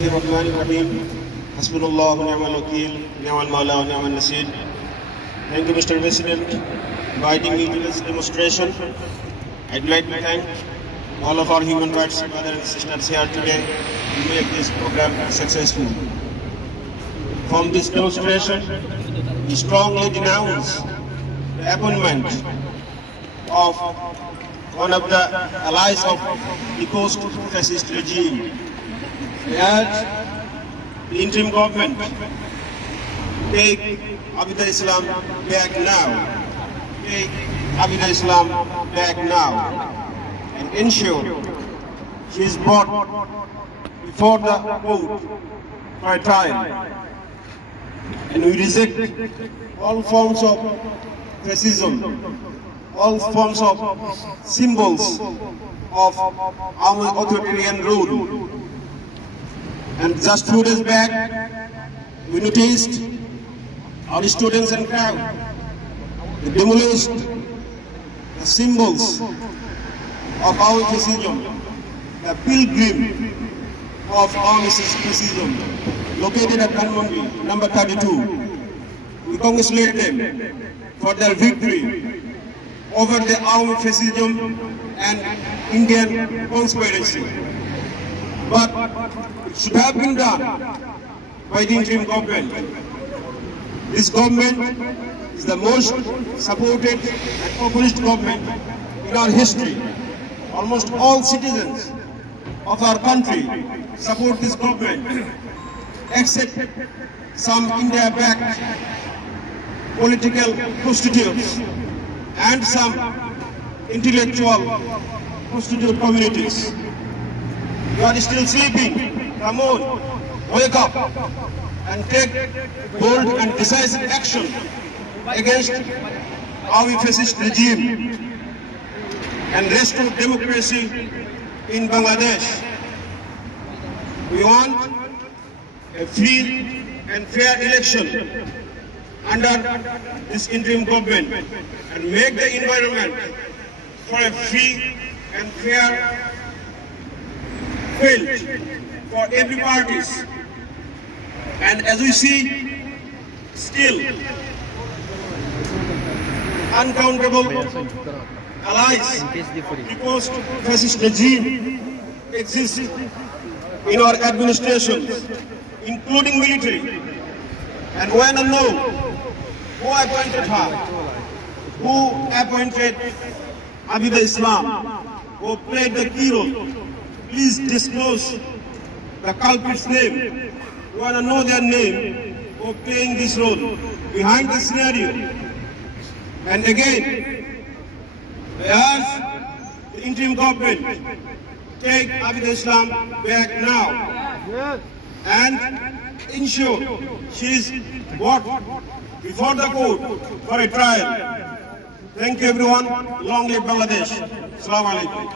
Hasbunallah wa ni'mal wakeel, ni'mal mawla wa ni'mal nasir. Thank you, Mr. President, inviting me to this demonstration. I'd like to thank all of our human rights brothers and sisters here today to make this program successful. From this demonstration, we strongly denounce the appointment of one of the allies of the post-fascist regime. We urge the interim government to take Abida Islam back now. Take Abida Islam back now and ensure she is brought before the court for a trial. And we reject all forms of fascism, all forms of symbols of our authoritarian rule. And just 2 days back, we noticed our students and crowd demolished the symbols of our fascism, the pilgrim of our fascism, located at Kanmongi, number 32. We congratulate them for their victory over the armed fascism and Indian conspiracy. But it should have been done by the interim government. This government is the most supported and populist government in our history. Almost all citizens of our country support this government, except some India-backed political prostitutes and some intellectual prostitute communities. You are still sleeping. Come on, wake up and take bold and decisive action against our fascist regime and restore democracy in Bangladesh. We want a free and fair election under this interim government and make the environment for a free and fair field for every parties. And as we see, still uncountable allies the post-fascist regime exist in our administration, including military. And when I know who appointed her, who appointed Abida Islam, who played the key role, please disclose the culprit's name. We want to know their name for playing this role behind the scenario. And again, I ask the interim government to take Abida Islam back now and ensure she is brought before the court for a trial. Thank you everyone. Long live Bangladesh. Assalamu alaikum.